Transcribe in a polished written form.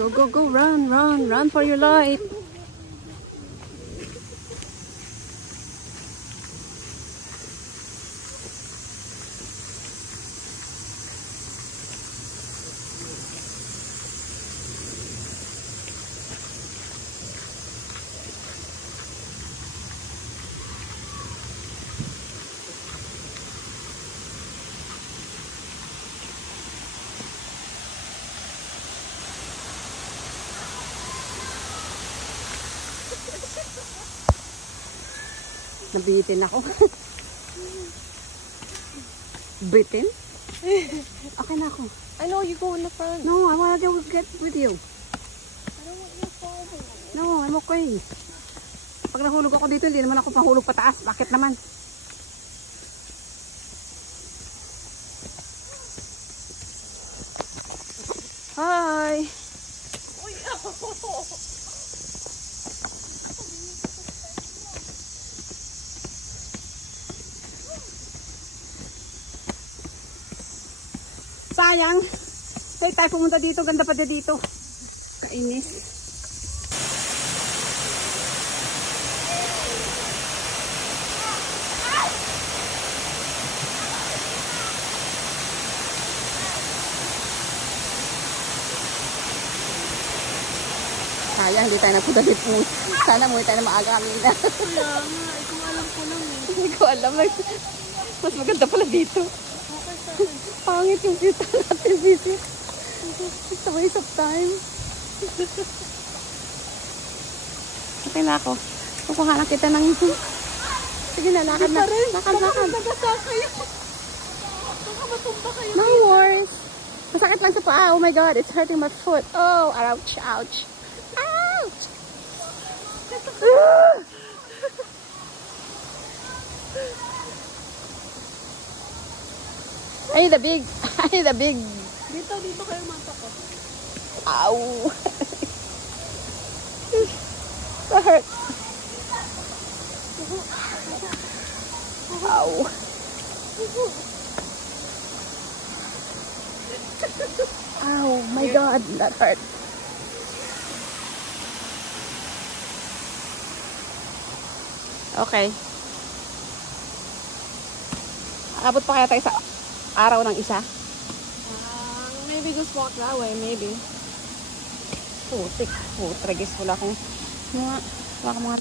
Go, go, go, run, run, run for your life. Nabitin ako. Bitin? Okay na ako. I know you go in the front. No, I wanna go get with you. I don't want you following. No, I'm okay. Pag nahulog ako dito, hindi naman ako pahulog pataas. Bakit naman? Hi! Sayang. Kaya tayo pumunta dito. Ganda pa dito. Kainis. Sayang, hindi tayo napunta dito. Sana mo tayo na maaga kami na. Wala nga. Ito alam ko lang eh. Hindi ko alam. Mas maganda pala dito. Pangit yung view natin visit. It's a waste of time. Okay na ako. Kukuha na kita ng... Sige na, lakad na. Lakad. Nagasa kayo. Baka matumba kayo. No worries. Masakit lang sa paa. Oh my God, it's hurting my foot. Oh, ouch, ouch. Ouch! Ay, the big. Dito kayo matakot. Ow. That hurt. Ow. Ow, my God, that hurt. Okay. Abot pa kaya tayo sa araw ng isa? Maybe just walk that way, maybe. Putik. Putragis. Wala akong mga